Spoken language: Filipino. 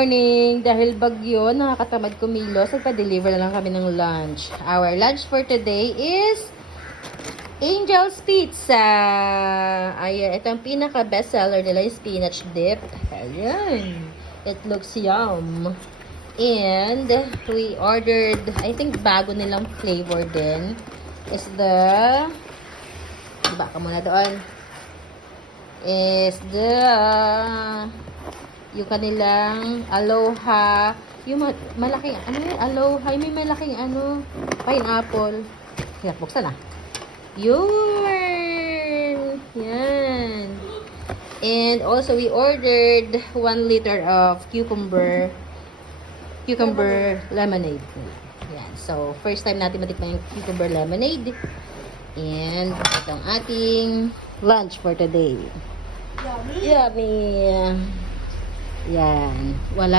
Morning! Dahil bagyo, nakakatamad kumilos, nagpa-deliver na lang kami ng lunch. Our lunch for today is Angel's Pizza. Ayan, ito ang pinaka-best seller nila, yung spinach dip. Ayan. It looks yum. And we ordered, I think bago nilang flavor din, is the, iba ka muna doon, is the yung kanilang aloha, yung malaking, ano yun, aloha, yung may malaking, pineapple. Kaya, buksan na. Yun! Yan. And also, we ordered 1 liter of cucumber lemonade. Yan. So, first time natin matikman yung cucumber lemonade. And, itong ating lunch for today. Yummy! Yan. Wala